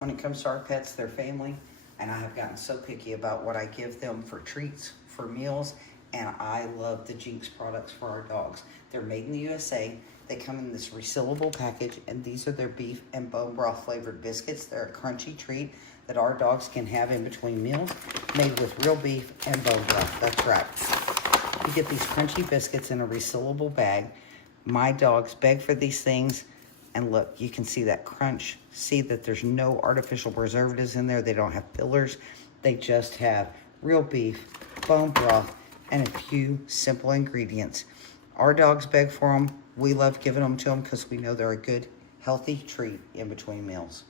When it comes to our pets, their family, and I have gotten so picky about what I give them for treats, for meals, and I love the Jinx products for our dogs. They're made in the USA. They come in this resealable package, and these are their beef and bone broth flavored biscuits. They're a crunchy treat that our dogs can have in between meals, made with real beef and bone broth. That's right. You get these crunchy biscuits in a resealable bag. My dogs beg for these things. And look, you can see that crunch. See that there's no artificial preservatives in there. They don't have fillers. They just have real beef, bone broth, and a few simple ingredients. Our dogs beg for them. We love giving them to them because we know they're a good, healthy treat in between meals.